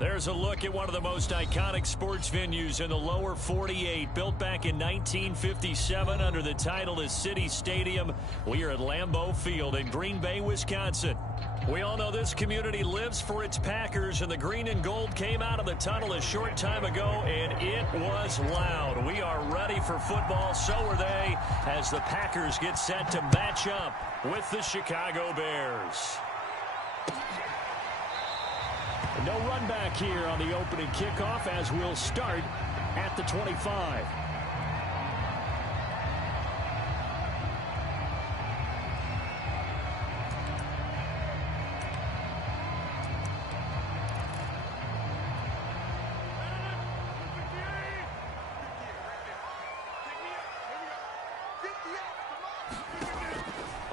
There's a look at one of the most iconic sports venues in the lower 48, built back in 1957 under the title of City Stadium. We are at Lambeau Field in Green Bay, Wisconsin. We all know this community lives for its Packers, and the green and gold came out of the tunnel a short time ago, and it was loud. We are ready for football, so are they, as the Packers get set to match up with the Chicago Bears. No run back here on the opening kickoff as we'll start at the 25.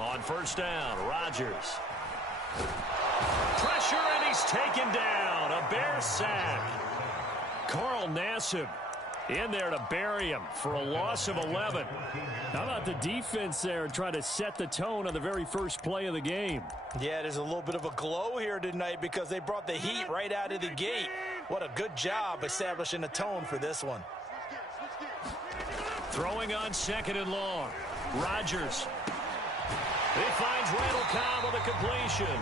On first down, Rodgers. Pressure, and he's taken down. A Bear sack. Carl Nassib in there to bury him for a loss of 11. How about the defense there trying to set the tone on the very first play of the game? Yeah, there's a little bit of a glow here tonight because they brought the heat right out of the gate. What a good job establishing a tone for this one. Throwing on second and long. Rodgers. He finds Randall Cobb with a completion.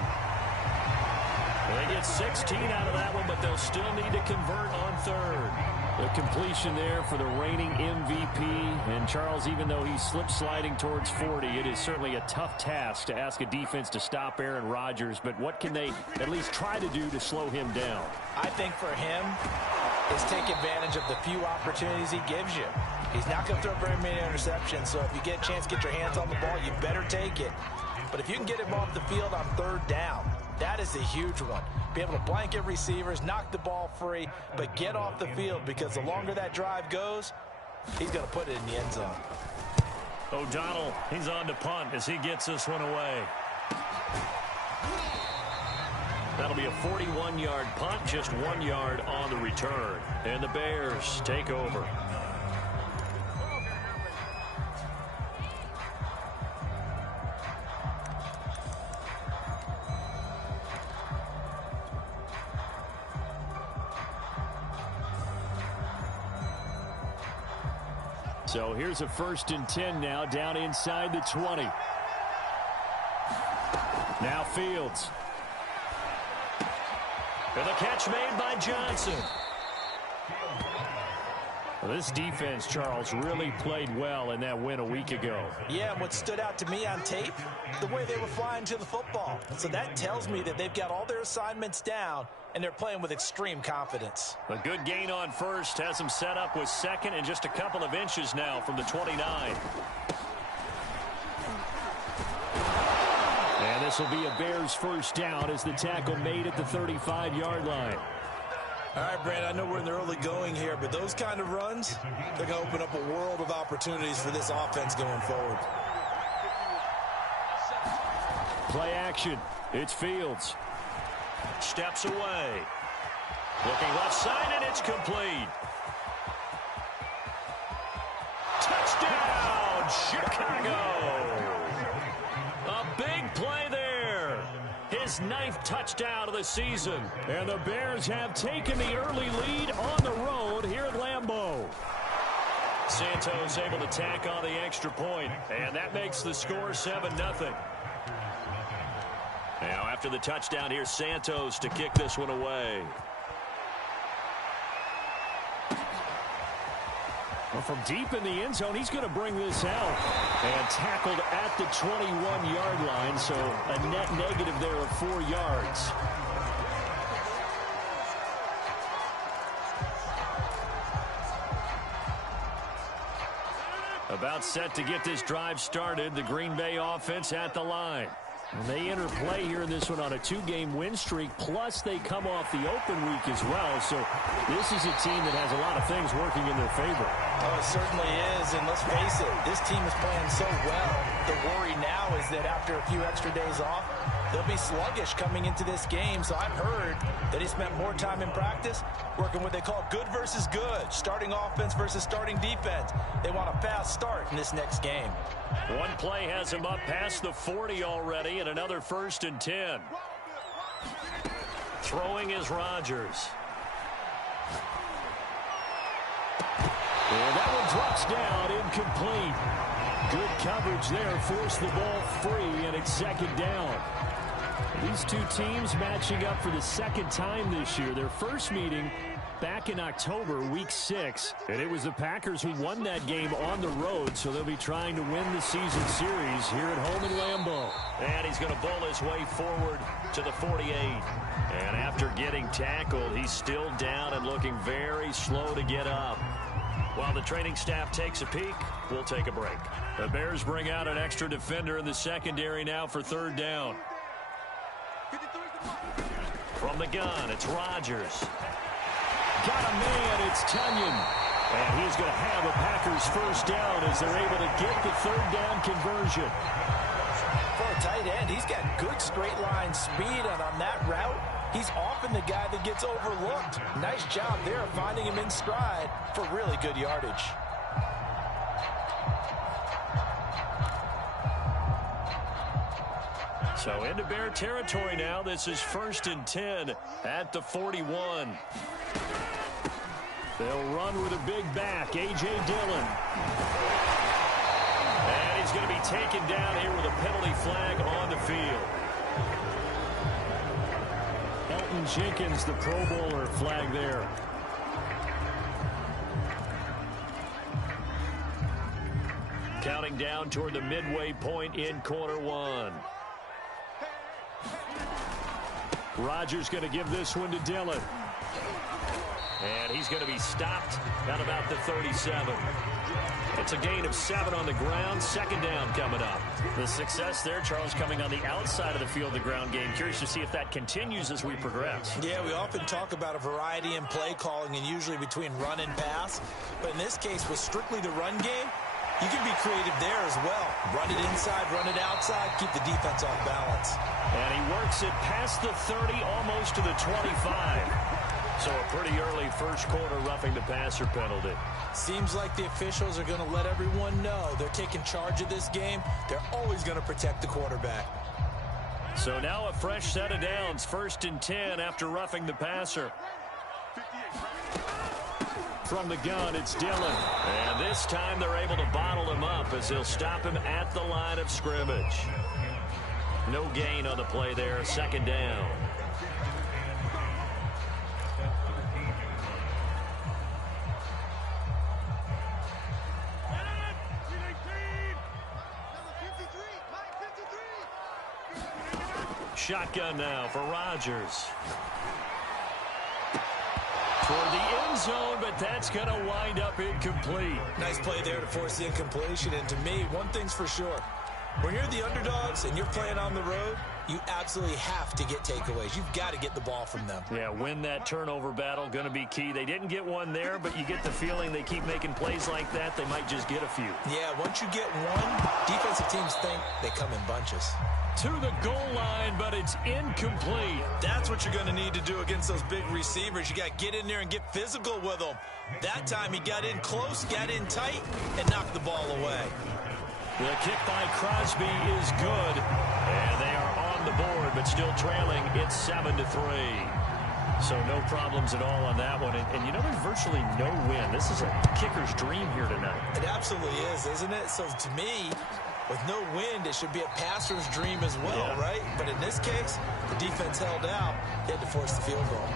They get 16 out of that one, but they'll still need to convert on third. The completion there for the reigning MVP. And Charles, even though he's slip-sliding towards 40, it is certainly a tough task to ask a defense to stop Aaron Rodgers. But what can they at least try to do to slow him down? I think for him is take advantage of the few opportunities he gives you. He's not going to throw very many interceptions, so if you get a chance to get your hands on the ball, you better take it. But if you can get him off the field on third down, that is a huge one. Be able to blanket receivers, knock the ball free, but get off the field because the longer that drive goes, he's going to put it in the end zone. O'Donnell, he's on to punt as he gets this one away. That'll be a 41-yard punt, just 1 yard on the return. And the Bears take over. So here's a 1st and 10 now, down inside the 20. Now Fields. And the catch made by Johnson. Well, this defense, Charles, really played well in that win a week ago. Yeah, and what stood out to me on tape, the way they were flying to the football. So that tells me that they've got all their assignments down, and they're playing with extreme confidence. A good gain on first has them set up with second and just a couple of inches now from the 29. And this will be a Bears first down as the tackle made at the 35-yard line. All right, Brandon, I know we're in the early going here, but those kind of runs, they're going to open up a world of opportunities for this offense going forward. Play action. It's Fields. Steps away. Looking left side, and it's complete. Touchdown, Chicago. A big play there. His 9th touchdown of the season. And the Bears have taken the early lead on the road here at Lambeau. Santos able to tack on the extra point, and that makes the score 7-0. Now after the touchdown, here's Santos to kick this one away. Well, from deep in the end zone, he's going to bring this out. And tackled at the 21-yard line, so a net negative there of 4 yards. About set to get this drive started, the Green Bay offense at the line. And they enter play here in this one on a 2-game win streak, plus they come off the open week as well. So this is a team that has a lot of things working in their favor. Oh, it certainly is, and let's face it, this team is playing so well. The worry now is that after a few extra days off, they'll be sluggish coming into this game. So I've heard that he spent more time in practice working what they call good versus good, starting offense versus starting defense. They want a fast start in this next game. One play has him up past the 40 already, and another 1st and 10. Throwing is Rodgers. And that one drops down, incomplete. Good coverage there, forced the ball free, and it's second down. These two teams matching up for the second time this year. Their first meeting back in October, week 6. And it was the Packers who won that game on the road, so they'll be trying to win the season series here at home in Lambeau. And he's going to bowl his way forward to the 48. And after getting tackled, he's still down and looking very slow to get up. While the training staff takes a peek, we'll take a break. The Bears bring out an extra defender in the secondary now for third down. From the gun, it's Rodgers. Got a man, it's Tunyon. And he's going to have a Packers first down as they're able to get the third down conversion. For a tight end, he's got good straight line speed, and on that route, he's often the guy that gets overlooked. Nice job there finding him in stride for really good yardage. So into Bear territory now. This is 1st and 10 at the 41. They'll run with a big back, A.J. Dillon. And he's going to be taken down here with a penalty flag on the field. Elton Jenkins, the Pro Bowler, flag there. Counting down toward the midway point in quarter one. Rodgers going to give this one to Dillon. And he's going to be stopped at about the 37. It's a gain of 7 on the ground. Second down coming up. The success there, Charles, coming on the outside of the field, the ground game. Curious to see if that continues as we progress. Yeah, we often talk about a variety in play calling and usually between run and pass. But in this case, with strictly the run game, you can be creative there as well. Run it inside, run it outside, keep the defense off balance. And he works it past the 30, almost to the 25. So a pretty early first quarter roughing the passer penalty. Seems like the officials are going to let everyone know they're taking charge of this game. They're always going to protect the quarterback. So now a fresh set of downs, 1st and 10 after roughing the passer. From the gun, it's Dillon. And this time they're able to bottle him up as they'll stop him at the line of scrimmage. No gain on the play there, second down. Shotgun now for Rodgers. Toward the end zone, but that's going to wind up incomplete. Nice play there to force the incompletion. And to me, one thing's for sure. When you're the underdogs and you're playing on the road, you absolutely have to get takeaways. You've got to get the ball from them. Yeah, win that turnover battle, going to be key. They didn't get one there, but you get the feeling they keep making plays like that, they might just get a few. Yeah, once you get one, defensive teams think they come in bunches. To the goal line, but it's incomplete. That's what you're going to need to do against those big receivers. You got to get in there and get physical with them. That time he got in close, got in tight, and knocked the ball away. The kick by Crosby is good, and they are on the board, but still trailing. It's 7-3. So no problems at all on that one. And you know, there's virtually no win. This is a kicker's dream here tonight. It absolutely is, isn't it? So to me, with no wind, it should be a passer's dream as well, yeah. Right? But in this case, the defense held out. They had to force the field goal.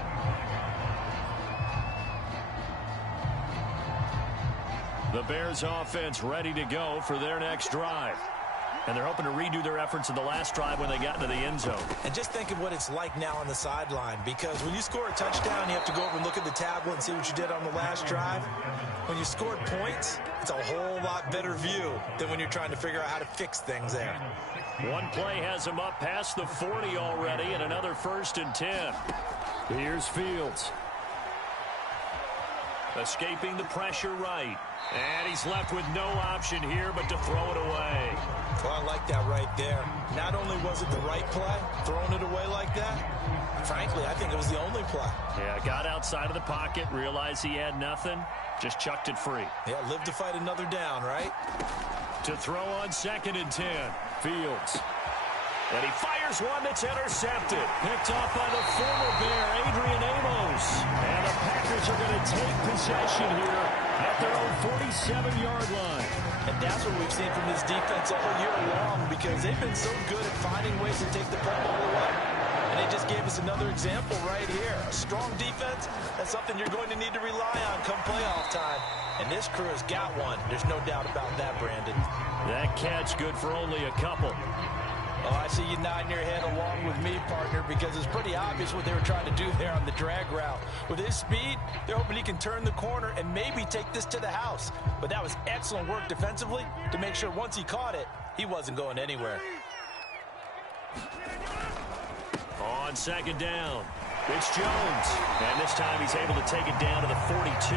The Bears offense ready to go for their next drive. And they're hoping to redo their efforts in the last drive when they got into the end zone. And just think of what it's like now on the sideline, because when you score a touchdown, you have to go over and look at the tablet and see what you did on the last drive. When you scored points, it's a whole lot better view than when you're trying to figure out how to fix things there. One play has him up past the 40 already, and another 1st and 10. Here's Fields. Escaping the pressure right. And he's left with no option here but to throw it away. Well, I like that right there. Not only was it the right play, throwing it away like that, frankly, I think it was the only play. Yeah, got outside of the pocket, realized he had nothing, just chucked it free. Yeah, live to fight another down, right? To throw on 2nd and 10, Fields. And he fires one that's intercepted. Picked off by the former Bear, Adrian Amos. And the Packers are going to take possession here at their own 47-yard line. And that's what we've seen from this defense all year long, because they've been so good at finding ways to take the football away. And they just gave us another example right here. A strong defense, that's something you're going to need to rely on come playoff time. And this crew has got one. There's no doubt about that, Brandon. That catch good for only a couple. Oh, I see you nodding your head along with me, partner, because it's pretty obvious what they were trying to do there on the drag route. With his speed, they're hoping he can turn the corner and maybe take this to the house. But that was excellent work defensively to make sure once he caught it, he wasn't going anywhere. On second down, it's Jones. And this time he's able to take it down to the 42.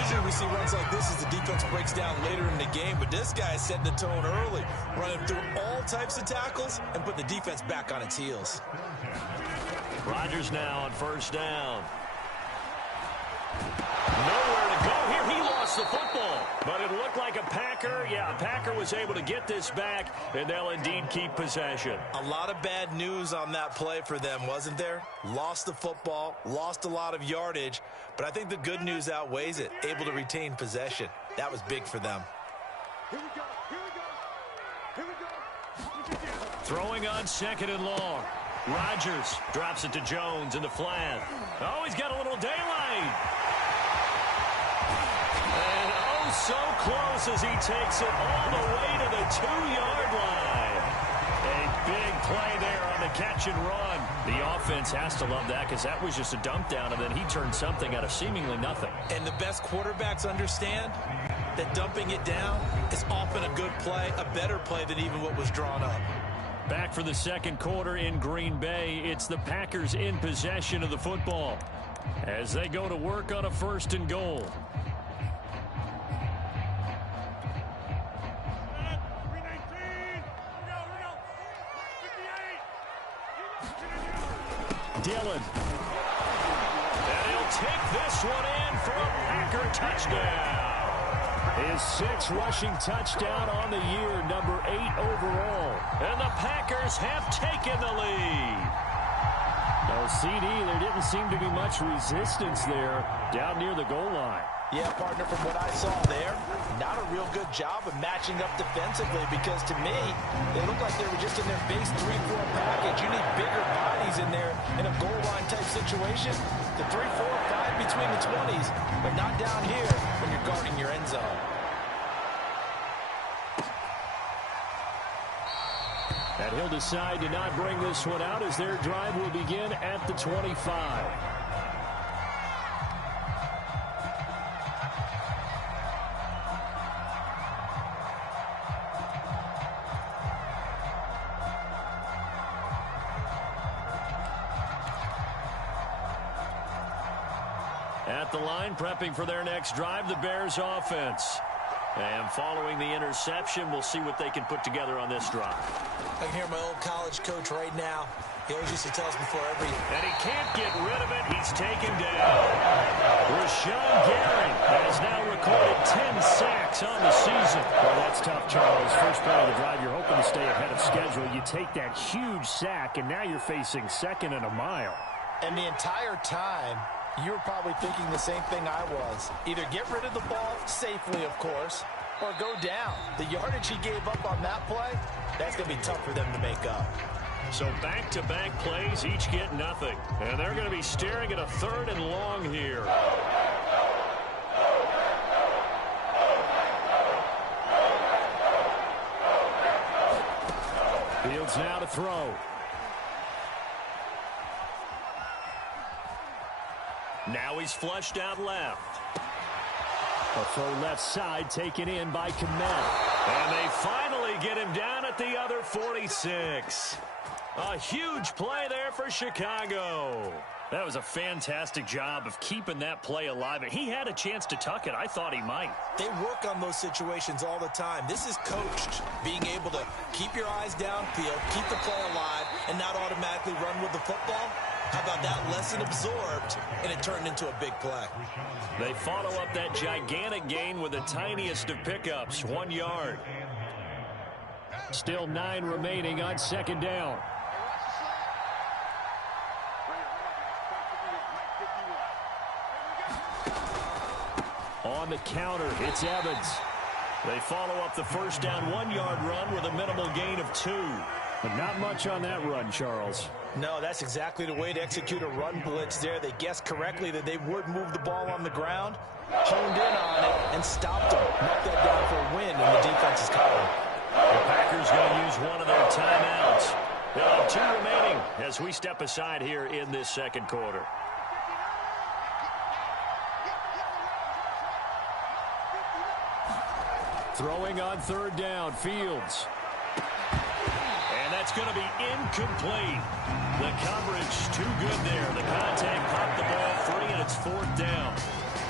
Usually we see runs like this as the defense breaks down later in the game, but this guy is setting the tone early, running through all types of tackles and put the defense back on its heels. Rodgers now on first down. Nowhere to go here. He lost the football, but it looked like a Packer. Yeah, a Packer was able to get this back, and they'll indeed keep possession. A lot of bad news on that play for them, wasn't there? Lost the football, lost a lot of yardage, but I think the good news outweighs it. Able to retain possession. That was big for them. Here we go. Here we go. Here we go. Throwing on second and long. Rodgers drops it to Jones in the flat. Oh, he's got a little daylight. And oh, so close as he takes it all the way to the 2-yard line. A big play there on the catch and run. The offense has to love that, because that was just a dump down, and then he turned something out of seemingly nothing. And the best quarterbacks understand that dumping it down is often a good play, a better play than even what was drawn up. Back for the second quarter in Green Bay. It's the Packers in possession of the football as they go to work on a first and goal. Dillon. And he'll take this one in for a Packer touchdown. His 6th rushing touchdown on the year, number 8 overall. And the Packers have taken the lead. No, CD, there didn't seem to be much resistance there down near the goal line. Yeah, partner, from what I saw there, not a real good job of matching up defensively, because to me, they look like they were just in their base 3-4 package. You need bigger bodies in there in a goal line type situation. The 3-4, 5 between the 20s, but not down here when you're guarding your end zone. And he'll decide to not bring this one out as their drive will begin at the 25. At the line, prepping for their next drive, the Bears offense. And following the interception, we'll see what they can put together on this drive. I can hear my old college coach right now. He always used to tell us before every... And he can't get rid of it. He's taken down. Rashawn Gary has now recorded 10 sacks on the season. Well, that's tough, Charles. First play of the drive, you're hoping to stay ahead of schedule. You take that huge sack, and now you're facing second and a mile. And the entire time, you were probably thinking the same thing I was. Either get rid of the ball safely, of course, or go down. The yardage he gave up on that play, that's going to be tough for them to make up. So back-to-back plays, each get nothing. And they're going to be staring at a 3rd and long here. Fields now to throw. Now he's flushed out left. A throw left side taken in by Kmet. And they finally get him down at the other 46. A huge play there for Chicago. That was a fantastic job of keeping that play alive. He had a chance to tuck it. I thought he might. They work on those situations all the time. This is coached, being able to keep your eyes downfield, keep the play alive, and not automatically run with the football. How about that lesson absorbed, and it turned into a big play. They follow up that gigantic gain with the tiniest of pickups, 1 yard. Still 9 remaining on second down. On the counter, it's Evans. They follow up the first down 1-yard run with a minimal gain of 2. But not much on that run, Charles. No, that's exactly the way to execute a run blitz there. They guessed correctly that they would move the ball on the ground, honed in on it, and stopped them. Knocked that down for a win in the defense's column. The Packers going to use one of their timeouts. They'll have 2 remaining as we step aside here in this second quarter. Throwing on third down, Fields. And that's going to be incomplete. The coverage too good there. The contact popped the ball free, and it's 4th down.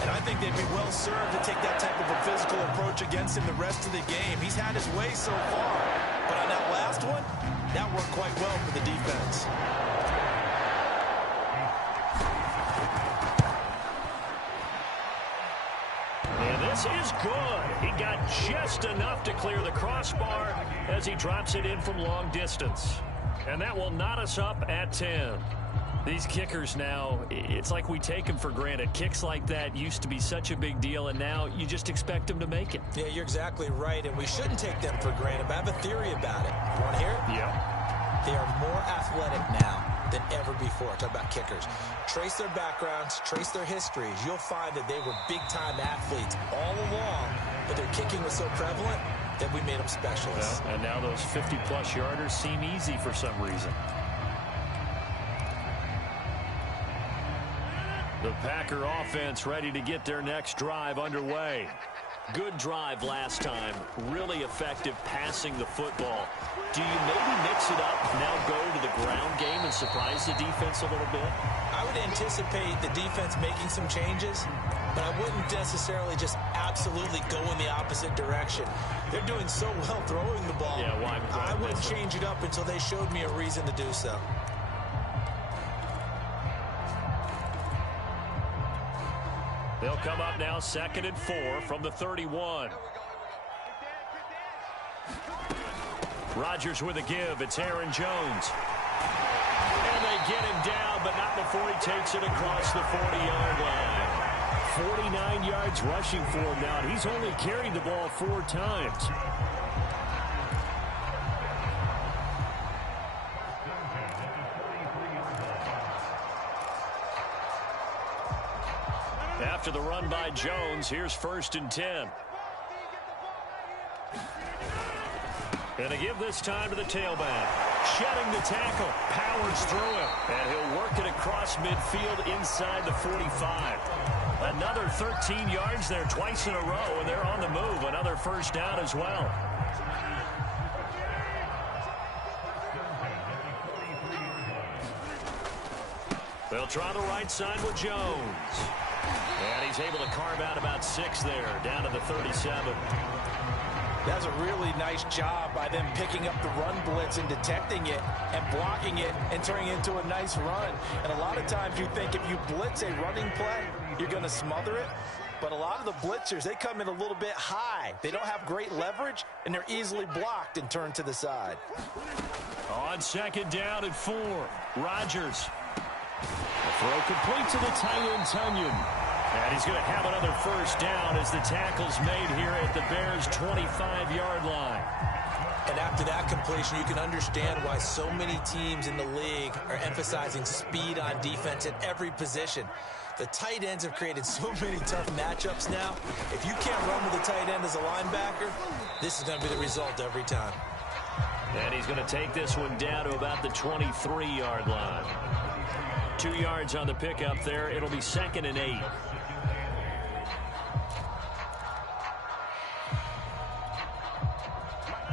And I think they'd be well served to take that type of a physical approach against him the rest of the game. He's had his way so far. But on that last one, that worked quite well for the defense. And this is good. He got just enough to clear the crossbar as he drops it in from long distance. And that will knot us up at 10. These kickers now, it's like we take them for granted. Kicks like that used to be such a big deal, and now you just expect them to make it. Yeah, you're exactly right, and we shouldn't take them for granted, but I have a theory about it. You want to hear it? Yeah. They are more athletic now than ever before. Talk about kickers. Trace their backgrounds, trace their histories. You'll find that they were big-time athletes all along, but their kicking was so prevalent that we made them specialists. Well, and now those 50-plus yarders seem easy for some reason. The Packer offense ready to get their next drive underway. Good drive last time. Really effective passing the football. Do you maybe mix it up, now go to the ground game and surprise the defense a little bit? I would anticipate the defense making some changes, but I wouldn't necessarily just absolutely go in the opposite direction. They're doing so well throwing the ball. Yeah, why I wouldn't change it up until they showed me a reason to do so. They'll come up now 2nd and 4 from the 31. Rodgers with a give. It's Aaron Jones. And they get him down, but not before he takes it across the 40-yard line. 49 yards rushing for him now. He's only carried the ball 4 times. After the run by Jones, here's 1st and 10. And to give this time to the tailback. Shedding the tackle. Powers through him. And he'll work it across midfield inside the 45. Another 13 yards there twice in a row, and they're on the move. Another 1st down as well. They'll try the right side with Jones. And he's able to carve out about 6 there, down to the 37. That's a really nice job by them picking up the run blitz and detecting it and blocking it and turning it into a nice run. And a lot of times you think if you blitz a running play, you're going to smother it. But a lot of the blitzers, they come in a little bit high. They don't have great leverage, and they're easily blocked and turned to the side. On 2nd down and 4, Rodgers. The throw complete to the tight end, Tunyon. And he's going to have another 1st down as the tackle's made here at the Bears' 25-yard line. And after that completion, you can understand why so many teams in the league are emphasizing speed on defense at every position. The tight ends have created so many tough matchups now. If you can't run with a tight end as a linebacker, this is going to be the result every time. And he's going to take this one down to about the 23-yard line. 2 yards on the pickup there. It'll be 2nd and 8.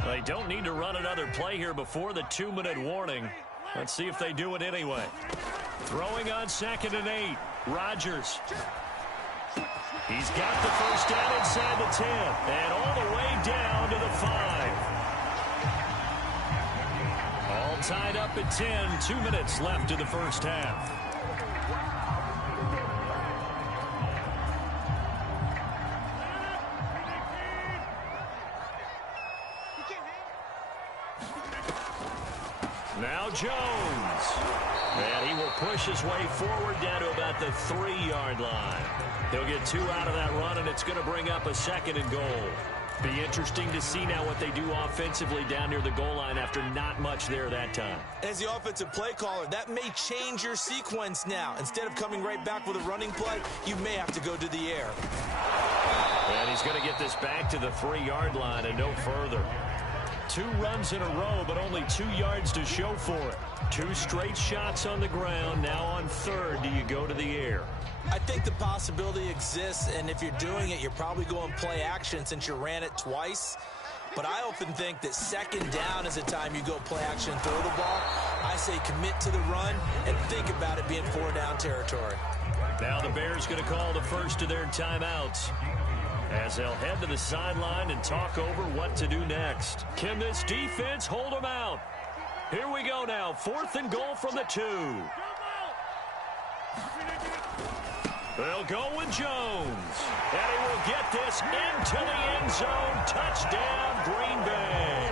They don't need to run another play here before the 2-minute warning. Let's see if they do it anyway. Throwing on 2nd and 8. Rodgers. He's got the 1st down inside the 10. And all the way down to the 5. All tied up at 10. 2 minutes left in the 1st half. Now Jones. And he will push his way forward down to about the 3-yard line. He'll get 2 out of that run, and it's going to bring up a 2nd and goal. Be interesting to see now what they do offensively down near the goal line after not much there that time. As the offensive play caller, that may change your sequence now. Instead of coming right back with a running play, you may have to go to the air. And he's going to get this back to the 3-yard line and no further. 2 runs in a row, but only 2 yards to show for it. 2 straight shots on the ground. Now on 3rd, do you go to the air? I think the possibility exists, and if you're doing it, you're probably going play action since you ran it twice. But I often think that 2nd down is the time you go play action and throw the ball. I say commit to the run and think about it being 4-down territory. Now the Bears going to call the first of their timeouts, as they'll head to the sideline and talk over what to do next. Can this defense hold them out? Here we go now. 4th and goal from the 2. They'll go with Jones. And he will get this into the end zone. Touchdown, Green Bay.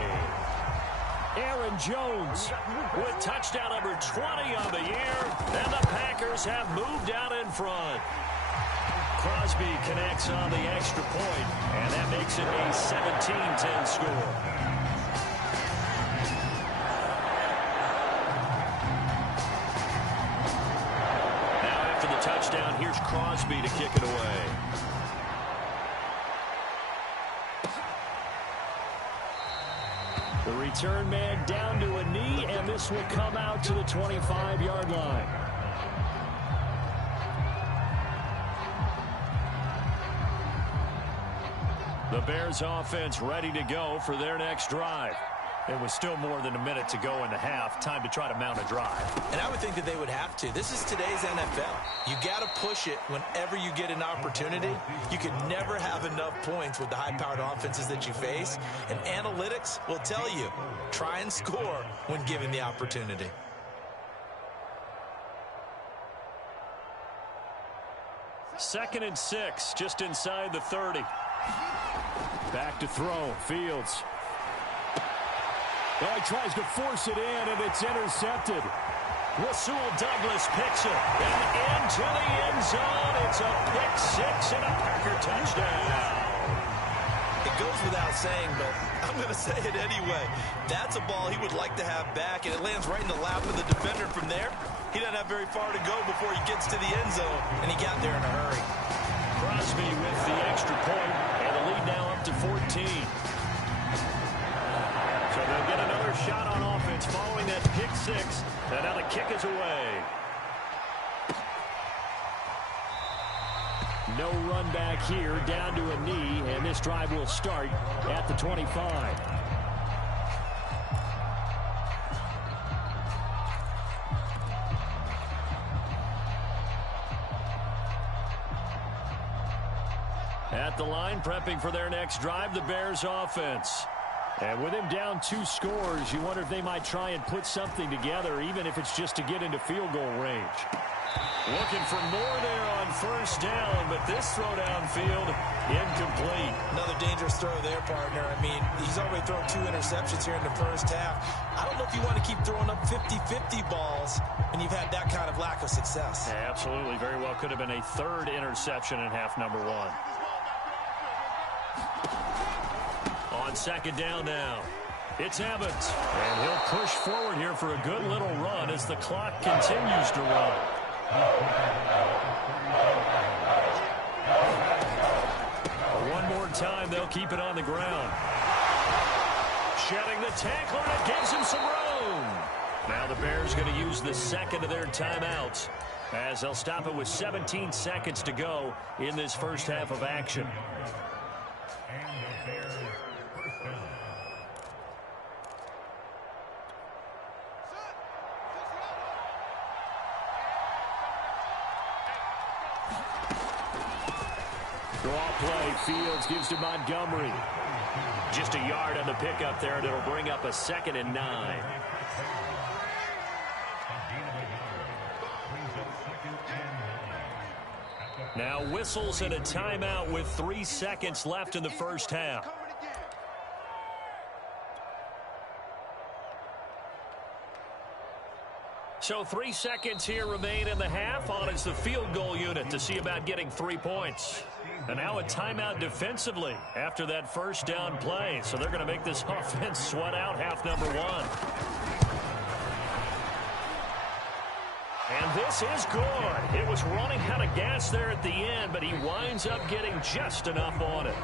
Aaron Jones with touchdown number 20 on the year. And the Packers have moved out in front. Crosby connects on the extra point, and that makes it a 17-10 score. Now after the touchdown, here's Crosby to kick it away. The return man down to a knee, and this will come out to the 25-yard line. The Bears offense ready to go for their next drive. It was still more than a minute to go in the half. Time to try to mount a drive. And I would think that they would have to. This is today's NFL. You got to push it whenever you get an opportunity. You can never have enough points with the high-powered offenses that you face. And analytics will tell you, try and score when given the opportunity. Second and 6, just inside the 30. Back to throw. Fields. Oh, he tries to force it in, and it's intercepted. Rasul Douglas picks it. And into the end zone. It's a pick 6 and a Packer touchdown. It goes without saying, but I'm going to say it anyway. That's a ball he would like to have back, and it lands right in the lap of the defender from there. He doesn't have very far to go before he gets to the end zone, and he got there in a hurry. Crosby with the extra point, and the lead now up to 14. So they'll get another shot on offense following that pick 6, and now the kick is away. No run back here, down to a knee, and this drive will start at the 25. At the line, prepping for their next drive, the Bears offense. And with him down 2 scores, you wonder if they might try and put something together, even if it's just to get into field goal range. Looking for more there on first down, but this throw downfield incomplete. Another dangerous throw there, partner. I mean, he's already thrown 2 interceptions here in the first half. I don't know if you want to keep throwing up 50-50 balls when you've had that kind of lack of success. Yeah, absolutely. Very well could have been a 3rd interception in half number 1. On second down now, it's Evans. And he'll push forward here for a good little run as the clock continues to run. One more time, they'll keep it on the ground. Shedding the tackler, and it gives him some room. Now the Bears going to use the second of their timeouts, as they'll stop it with 17 seconds to go in this first half of action. Draw play. Fields gives to Montgomery. Just a yard on the pickup there, and it'll bring up a 2nd and 9. Now whistles and a timeout with 3 seconds left in the first half. So 3 seconds here remain in the half. On is the field goal unit to see about getting 3 points. And now a timeout defensively after that first down play. So they're going to make this offense sweat out half number 1. And this is good. It was running out of gas there at the end, but he winds up getting just enough on it.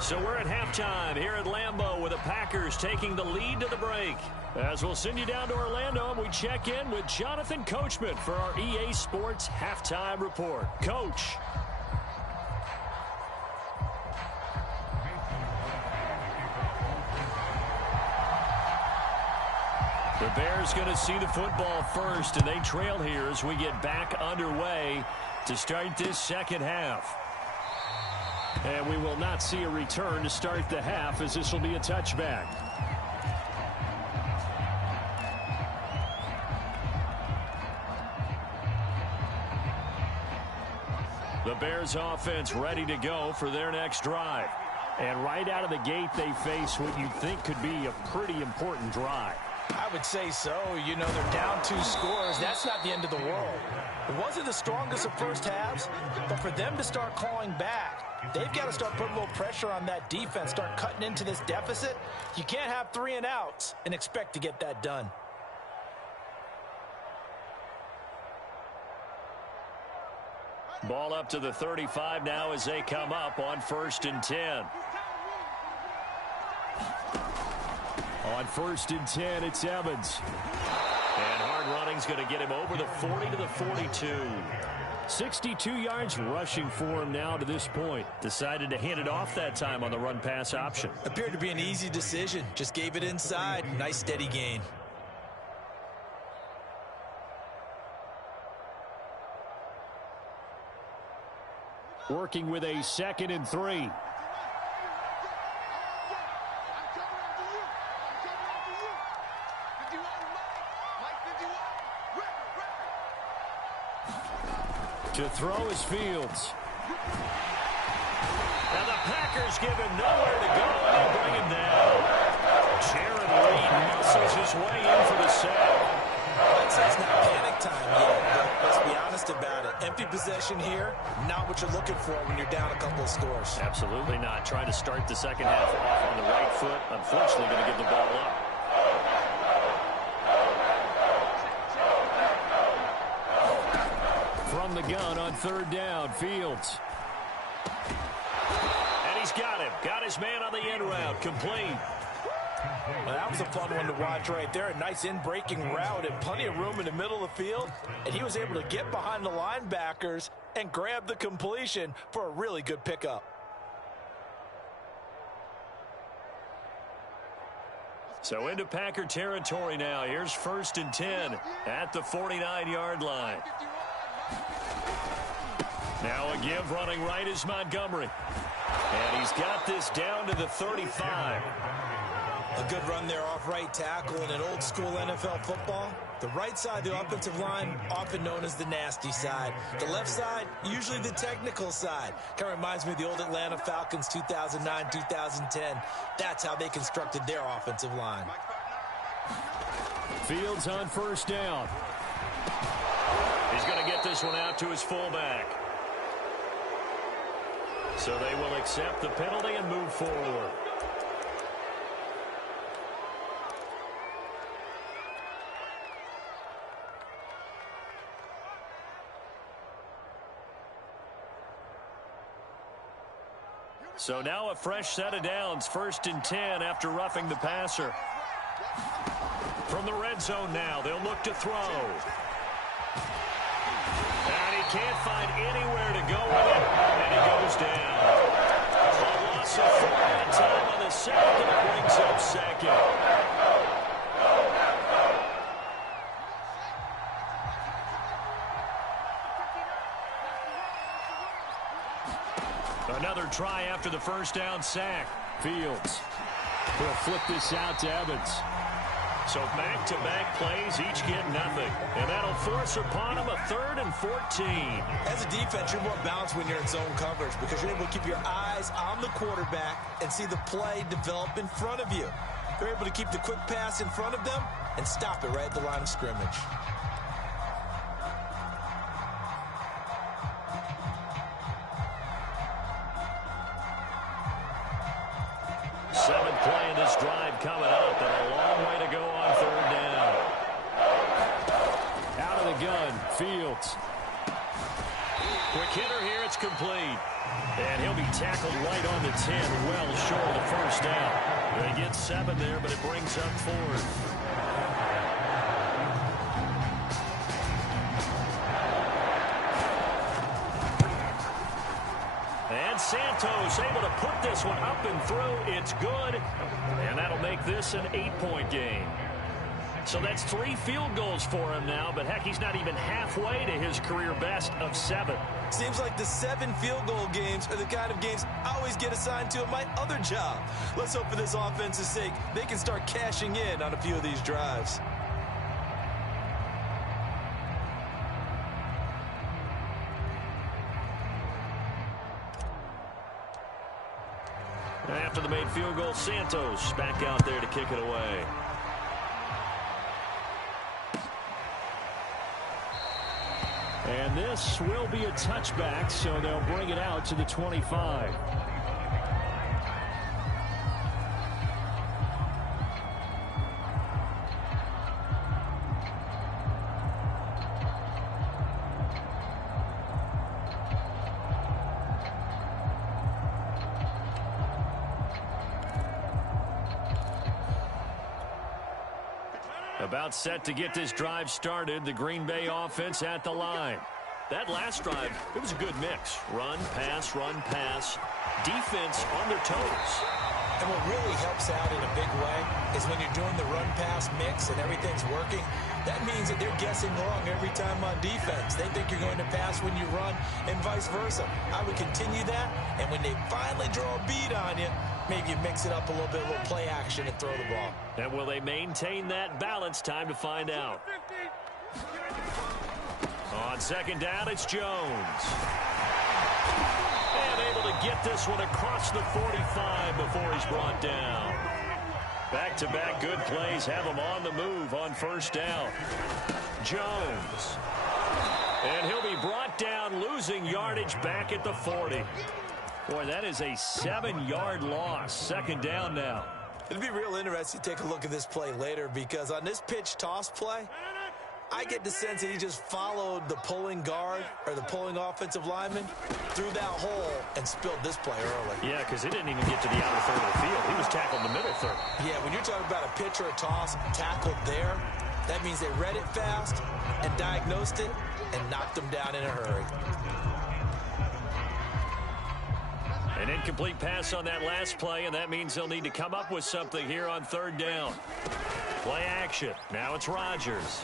So we're at halftime here at Lambeau with the Packers taking the lead to the break. As we'll send you down to Orlando and we check in with Jonathan Coachman for our EA Sports Halftime Report. Coach. The Bears going to see the football first, and they trail here as we get back underway to start this second half. And we will not see a return to start the half, as this will be a touchback. The Bears offense ready to go for their next drive. And right out of the gate, they face what you'd think could be a pretty important drive. I would say so. You know, they're down 2 scores. That's not the end of the world. It wasn't the strongest of first halves, but for them to start clawing back, they've got to start putting a little pressure on that defense, start cutting into this deficit. You can't have 3 and outs and expect to get that done. Ball up to the 35 now as they come up on 1st and 10. On 1st and 10, it's Evans. And hard running's going to get him over the 40 to the 42. 62 yards rushing for him now to this point. Decided to hand it off that time on the run-pass option. Appeared to be an easy decision. Just gave it inside. Nice steady gain. Working with a 2nd and 3. To throw is Fields. Now the Packers give him nowhere to go, and they bring him down. Jared Reed muscles his way in for the sack. I'd say it's not panic time yet, but let's be honest about it. Empty possession here, not what you're looking for when you're down a couple of scores. Absolutely not. Trying to start the second half off on the right foot. Unfortunately, going to give the ball up. From the gun on 3rd down, Fields. And he's got him. Got his man on the end route. Complete. Well, that was a fun one to watch right there. A nice in-breaking route and plenty of room in the middle of the field. And he was able to get behind the linebackers and grab the completion for a really good pickup. So into Packer territory now. Here's 1st and 10 at the 49-yard line. Now a give running right is Montgomery. And he's got this down to the 35. A good run there off right tackle in an old school NFL football. The right side of the offensive line, often known as the nasty side. The left side, usually the technical side. Kind of reminds me of the old Atlanta Falcons 2009, 2010. That's how they constructed their offensive line. Fields on 1st down. He's going to get this one out to his fullback. So they will accept the penalty and move forward. So now a fresh set of downs, 1st and 10 after roughing the passer. From the red zone now, they'll look to throw. And he can't find anywhere to go with it, and he goes down. A loss of 4 that time on the sack, and it brings up 2nd. Another try after the 1st down sack. Fields. He'll flip this out to Evans. So back-to-back plays, each get nothing. And that'll force upon him a 3rd and 14. As a defense, you're more balanced when you're in zone coverage because you're able to keep your eyes on the quarterback and see the play develop in front of you. They're able to keep the quick pass in front of them and stop it right at the line of scrimmage. Seventh play in this drive coming up, and a long way to go on third down. Out of the gun, Fields. Quick hitter here, it's complete. And he'll be tackled right on the 10, well short of the first down. They get 7 there, but it brings up 4th. And Santos able to put this one up and through. It's good. And that'll make this an 8-point game. So that's 3 field goals for him now, but heck, he's not even halfway to his career best of 7. Seems like the 7 field goal games are the kind of games I always get assigned to in my other job. Let's hope for this offense's sake they can start cashing in on a few of these drives. After the made field goal, Santos back out there to kick it away. And this will be a touchback, so they'll bring it out to the 25. About set to get this drive started. The Green Bay offense at the line. That last drive, it was a good mix. Run, pass, defense on their toes. And what really helps out in a big way is when you're doing the run-pass mix and everything's working, that means that they're guessing wrong every time on defense. They think you're going to pass when you run and vice versa. I would continue that, and when they finally draw a bead on you, maybe you mix it up a little bit, a little play action and throw the ball. And will they maintain that balance? Time to find out. On second down, it's Jones. And able to get this one across the 45 before he's brought down. Back-to-back good plays have him on the move on first down. Jones. And he'll be brought down, losing yardage back at the 40. Boy, that is a 7-yard loss. Second down now. It'd be real interesting to take a look at this play later, because on this pitch toss play, I get the sense that he just followed the pulling guard or the pulling offensive lineman through that hole and spilled this play early. Yeah, because it didn't even get to the outer third of the field. He was tackled in the middle third. Yeah, when you're talking about a pitch or a toss tackled there, that means they read it fast and diagnosed it and knocked him down in a hurry. An incomplete pass on that last play, and that means they'll need to come up with something here on third down. Play action. Now it's Rodgers.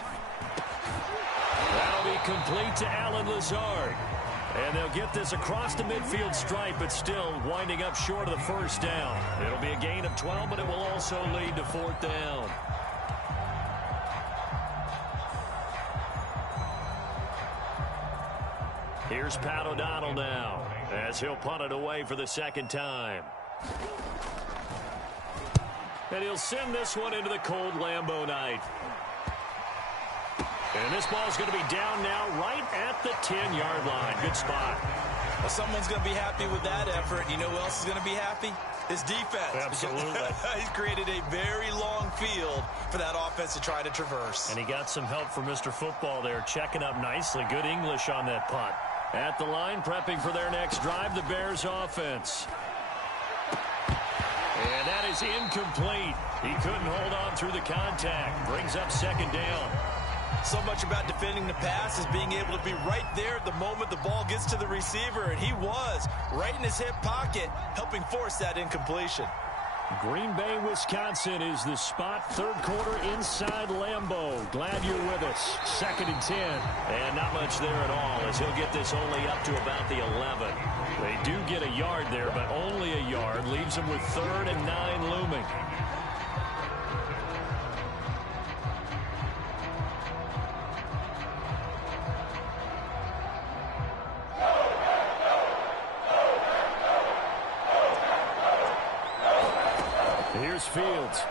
That'll be complete to Allen Lazard. And they'll get this across the midfield stripe, but still winding up short of the first down. It'll be a gain of 12, but it will also lead to fourth down. Here's Pat O'Donnell now, as he'll punt it away for the second time. And he'll send this one into the cold Lambeau night. And this ball's going to be down now right at the 10-yard line. Good spot. Well, someone's going to be happy with that effort. You know who else is going to be happy? His defense. Absolutely. He's created a very long field for that offense to try to traverse. And he got some help from Mr. Football there, checking up nicely. Good English on that punt. At the line, prepping for their next drive, the Bears offense. And that is incomplete. He couldn't hold on through the contact. Brings up second down. So much about defending the pass is being able to be right there at the moment the ball gets to the receiver, and he was right in his hip pocket, helping force that incompletion. Green Bay, Wisconsin is the spot. Third quarter inside Lambeau. Glad you're with us. 2nd and 10. And not much there at all, as he'll get this only up to about the 11. They do get a yard there, but only a yard. Leaves them with 3rd and 9 looming. Here's Fields.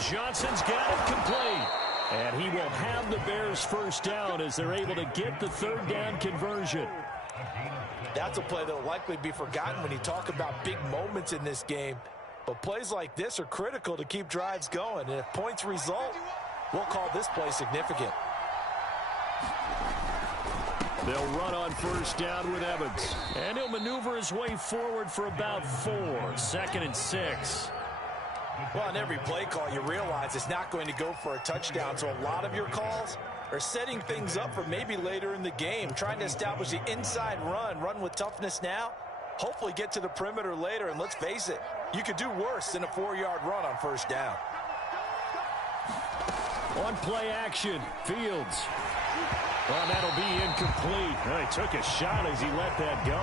Johnson's got it complete. And he will have the Bears first down as they're able to get the third down conversion. That's a play that will likely be forgotten when you talk about big moments in this game. But plays like this are critical to keep drives going. And if points result, we'll call this play significant. They'll run on first down with Evans. And he'll maneuver his way forward for about 4. 2nd and 6. Well, on every play call, you realize it's not going to go for a touchdown. So a lot of your calls are setting things up for maybe later in the game, trying to establish the inside run with toughness now, hopefully get to the perimeter later. And let's face it, you could do worse than a 4-yard run on first down. On play action, Fields. Well, that'll be incomplete. Well, he took a shot as he let that go.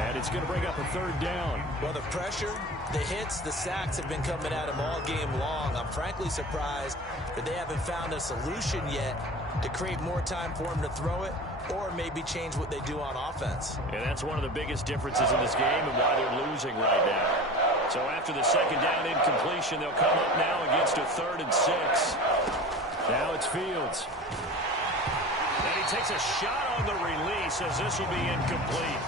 And it's going to bring up a third down. Well, the pressure, the hits, the sacks have been coming at him all game long. I'm frankly surprised that they haven't found a solution yet to create more time for him to throw it or maybe change what they do on offense. And that's one of the biggest differences in this game and why they're losing right now. So after the second down incompletion, they'll come up now against a 3rd and 6. Now it's Fields. And he takes a shot on the release as this will be incomplete.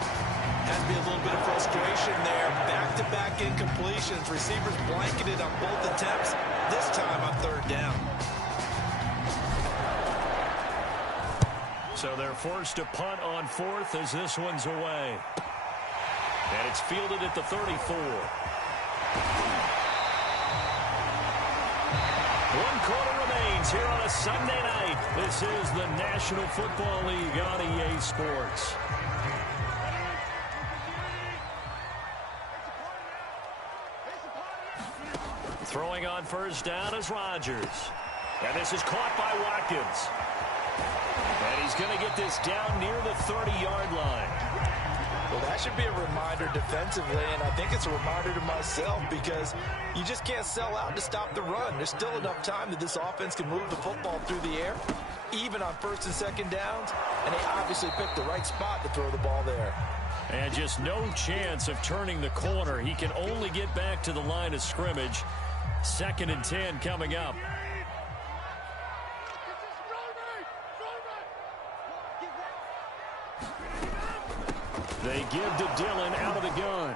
Has to be a little bit of frustration there. Back-to-back incompletions. Receivers blanketed on both attempts, this time on 3rd down. So they're forced to punt on 4th as this one's away. And it's fielded at the 34. 1 quarter remains here on a Sunday night. This is the National Football League on EA Sports. Throwing on first down is Rodgers. And this is caught by Watkins. And he's going to get this down near the 30-yard line. Well, that should be a reminder defensively, and I think it's a reminder to myself because you just can't sell out to stop the run. There's still enough time that this offense can move the football through the air, even on 1st and 2nd downs, and they obviously picked the right spot to throw the ball there. And just no chance of turning the corner. He can only get back to the line of scrimmage. 2nd and 10 coming up. They give to Dillon out of the gun.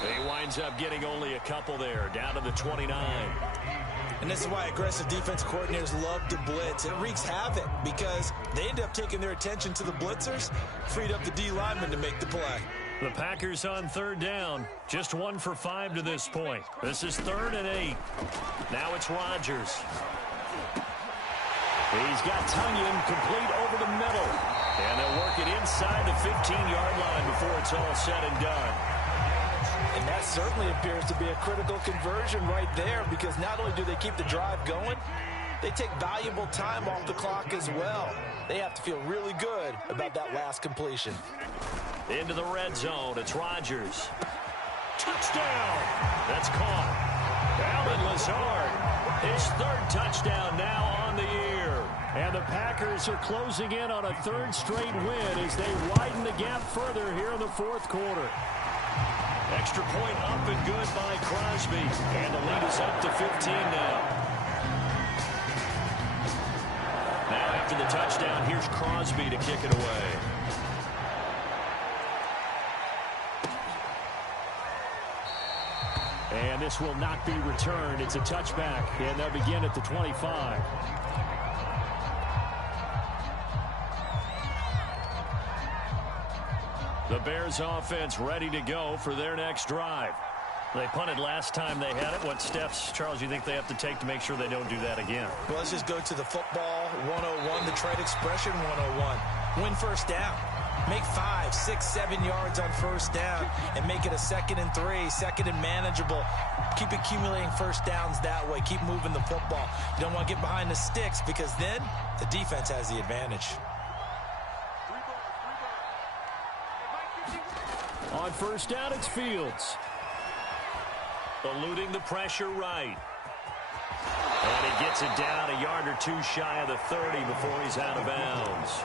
He winds up getting only a couple there, down to the 29. And this is why aggressive defense coordinators love to blitz. It wreaks havoc because they end up taking their attention to the blitzers, freed up the D lineman to make the play. The Packers on 3rd down. Just 1 for 5 to this point. This is 3rd and 8. Now it's Rodgers. He's got Tunyon complete over the middle. And they'll work it inside the 15-yard line before it's all said and done. And that certainly appears to be a critical conversion right there because not only do they keep the drive going, they take valuable time off the clock as well. They have to feel really good about that last completion. Into the red zone, it's Rodgers. Touchdown! That's caught. Allen Lazard, his 3rd touchdown now on the year. And the Packers are closing in on a 3rd straight win as they widen the gap further here in the 4th quarter. Extra point up and good by Crosby. And the lead is up to 15 now. Now after the touchdown, here's Crosby to kick it away. And this will not be returned. It's a touchback, and they'll begin at the 25. The Bears offense ready to go for their next drive. They punted last time they had it. What steps, Charles, you think they have to take to make sure they don't do that again? Well, let's just go to the football 101, the trade expression 101. Win first down. Make 5, 6, 7 yards on first down and make it a 2nd and 3, 2nd and manageable. Keep accumulating first downs that way. Keep moving the football. You don't want to get behind the sticks because then the defense has the advantage. On first down, it's Fields. Eluding the pressure right. And he gets it down a yard or 2 shy of the 30 before he's out of bounds.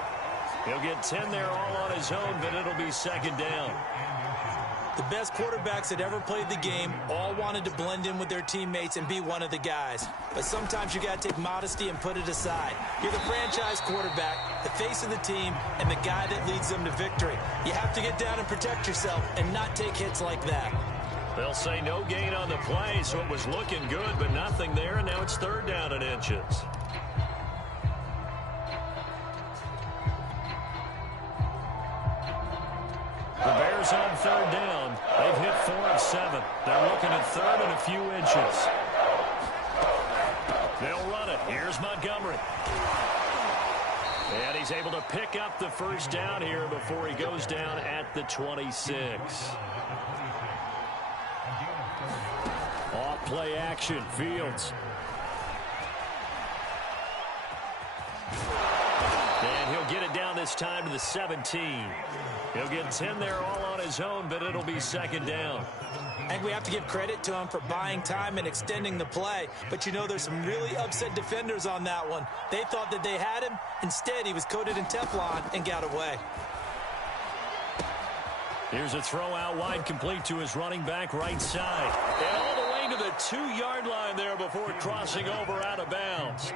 He'll get 10 there all on his own, but it'll be 2nd down. The best quarterbacks that ever played the game all wanted to blend in with their teammates and be one of the guys. But sometimes you got to take modesty and put it aside. You're the franchise quarterback, the face of the team, and the guy that leads them to victory. You have to get down and protect yourself and not take hits like that. They'll say no gain on the play, so it was looking good, but nothing there, and now it's 3rd down and inches. The Bears on 3rd down. They've hit 4 of 7. They're looking at 3rd and a few inches. They'll run it. Here's Montgomery. And he's able to pick up the 1st down here before he goes down at the 26. Off play action. Fields. And he'll get it down this time to the 17. He'll get 10 there all on his own, but it'll be 2nd down. I think we have to give credit to him for buying time and extending the play. But you know, there's some really upset defenders on that one. They thought that they had him. Instead, he was coated in Teflon and got away. Here's a throw out wide, complete to his running back right side. And all the way to the 2-yard line there before crossing over out of bounds.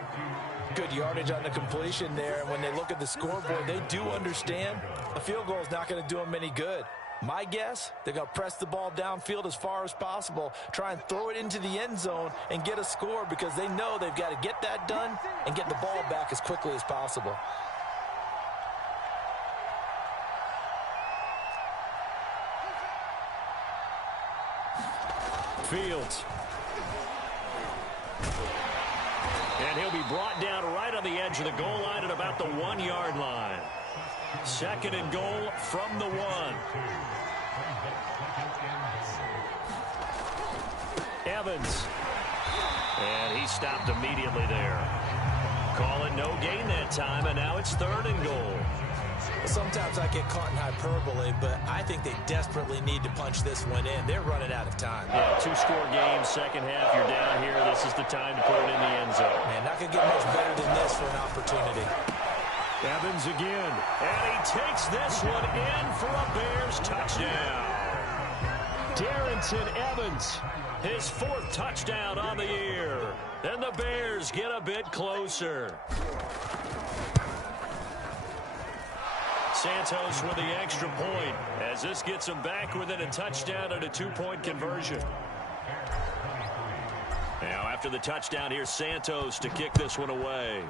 Good yardage on the completion there, and when they look at the scoreboard, they do understand a field goal is not going to do them any good. My guess, they're going to press the ball downfield as far as possible, try and throw it into the end zone and get a score because they know they've got to get that done and get the ball back as quickly as possible. Fields. And he'll be brought down right on the edge of the goal line at about the 1-yard line. 2nd and goal from the 1. Evans. And he stopped immediately there. Calling no gain that time, and now it's 3rd and goal. Sometimes I get caught in hyperbole, but I think they desperately need to punch this one in. They're running out of time. Yeah, 2-score game, 2nd half, you're down here. This is the time to put it in the end zone. Man, not going to get much better than this for an opportunity. Evans again, and he takes this one in for a Bears touchdown. Darrynton Evans, his 4th touchdown on the year. And the Bears get a bit closer. Santos with the extra point as this gets him back within a touchdown and a 2-point conversion. Now after the touchdown, here's Santos to kick this one away.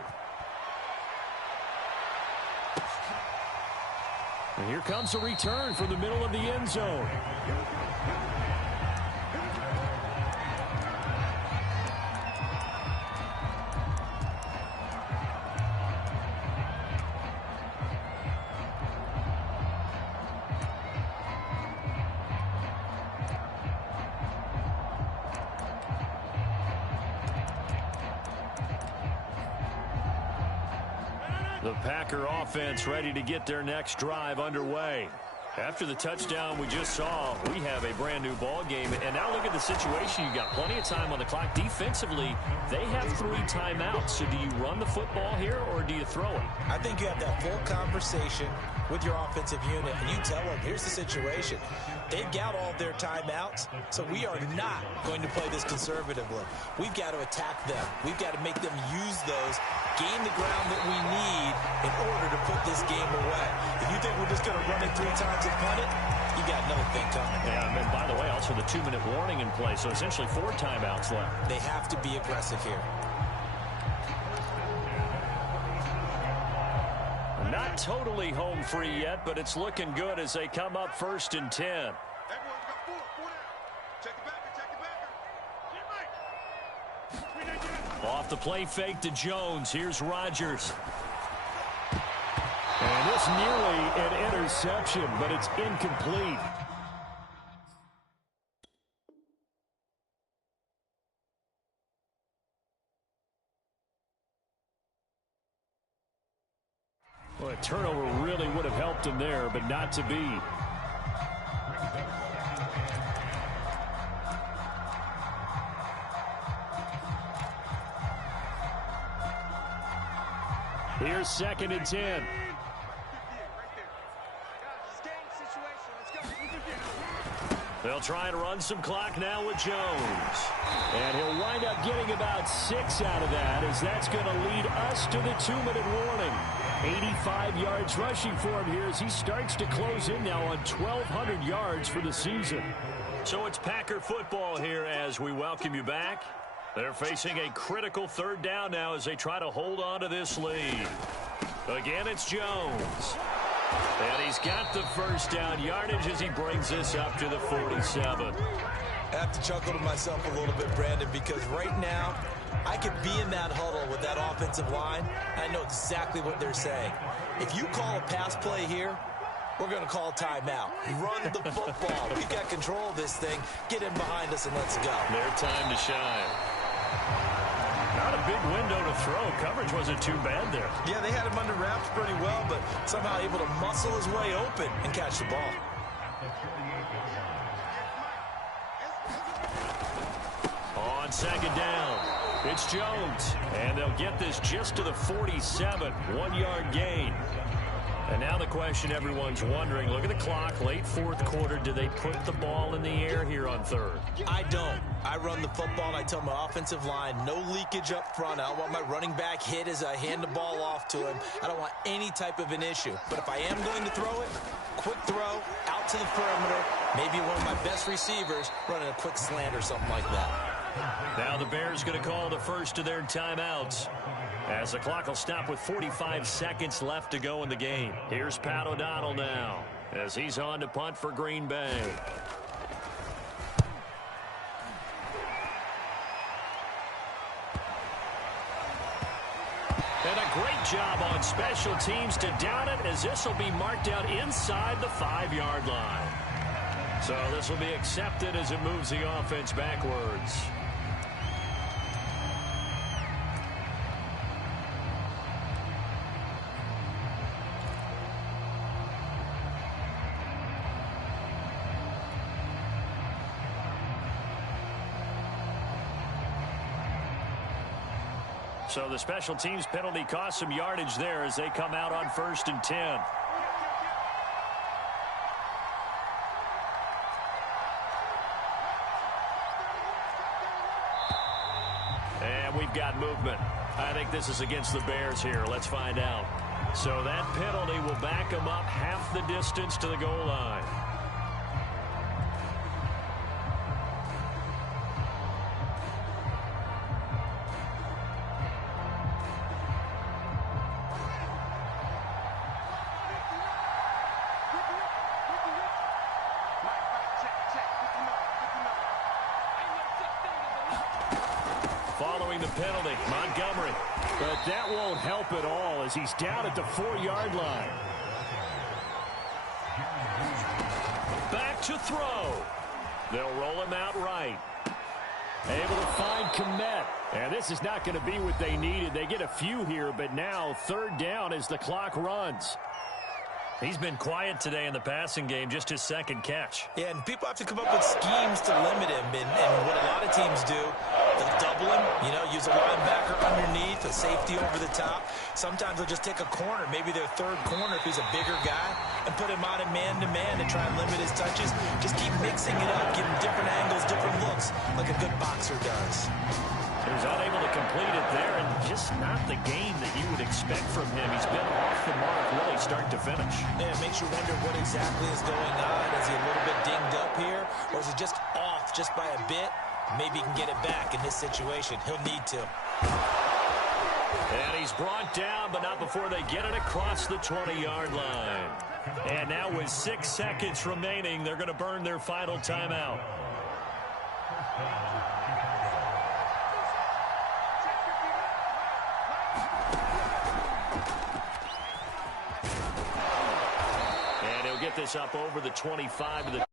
And here comes a return from the middle of the end zone. The Packer offense ready to get their next drive underway. After the touchdown we just saw, we have a brand new ball game. And now look at the situation. You've got plenty of time on the clock. Defensively, they have 3 timeouts. So do you run the football here or do you throw it? I think you have that full conversation with your offensive unit, and you tell them, here's the situation. They've got all their timeouts, so we are not going to play this conservatively. We've got to attack them. We've got to make them use those, gain the ground that we need in order to put this game away. If you think we're just going to run it 3 times and punt it, you got another thing coming. Yeah, and by the way, also the 2-minute warning in play, so essentially 4 timeouts left. They have to be aggressive here. Not totally home free yet, but it's looking good as they come up 1st and 10. Everyone's got 4 down. Check the back. Off the play fake to Jones. Here's Rodgers. And this nearly an interception, but it's incomplete. Well, a turnover really would have helped him there, but not to be. Here's 2nd and 10. They'll try and run some clock now with Jones. And he'll wind up getting about 6 out of that, as that's going to lead us to the 2-minute warning. 85 yards rushing for him here as he starts to close in now on 1,200 yards for the season. So it's Packer football here as we welcome you back. They're facing a critical 3rd down now as they try to hold on to this lead. Again, it's Jones. And he's got the first down yardage as he brings this up to the 47. I have to chuckle to myself a little bit, Brandon, because right now I could be in that huddle with that offensive line. I know exactly what they're saying. If you call a pass play here, we're going to call timeout. Run the football. We've got control of this thing. Get in behind us and let's go. Their time to shine. Not a big window to throw. Coverage wasn't too bad there. Yeah, they had him under wraps pretty well, but somehow able to muscle his way open and catch the ball. On 2nd down, it's Jones. And they'll get this just to the 47. 1-yard gain. And now the question everyone's wondering, look at the clock, late 4th quarter. Do they put the ball in the air here on 3rd? I don't. I run the football, and I tell my offensive line, no leakage up front. I don't want my running back hit as I hand the ball off to him. I don't want any type of an issue. But if I am going to throw it, quick throw, out to the perimeter, maybe one of my best receivers running a quick slant or something like that. Now the Bears going to call the first of their timeouts, as the clock will stop with 45 seconds left to go in the game. Here's Pat O'Donnell now as he's on to punt for Green Bay. And a great job on special teams to down it, as this will be marked out inside the 5-yard line. So this will be accepted as it moves the offense backwards. So the special teams penalty cost some yardage there as they come out on 1st and 10. And we've got movement. I think this is against the Bears here. Let's find out. So that penalty will back them up half the distance to the goal line. Following the penalty, Montgomery. But that won't help at all as he's down at the 4-yard line. Back to throw. They'll roll him out right. Able to find Kmet. And this is not going to be what they needed. They get a few here, but now 3rd down as the clock runs. He's been quiet today in the passing game, just his 2nd catch. Yeah, and people have to come up with schemes to limit him. And what a lot of teams do, they'll double him, use a linebacker underneath, a safety over the top. Sometimes they'll just take a corner, maybe their 3rd corner if he's a bigger guy, and put him on a man-to-man and try and limit his touches. Just keep mixing it up, give him different angles, different looks, like a good boxer does. He was unable to complete it there, and just not the game that you would expect from him. He's been off the mark really start to finish. Yeah, it makes you wonder what exactly is going on. Is he a little bit dinged up here, or is he just off just by a bit? Maybe he can get it back in this situation. He'll need to. And he's brought down, but not before they get it across the 20-yard line. And now with 6 seconds remaining, they're going to burn their final timeout. And he'll get this up over the 25 to the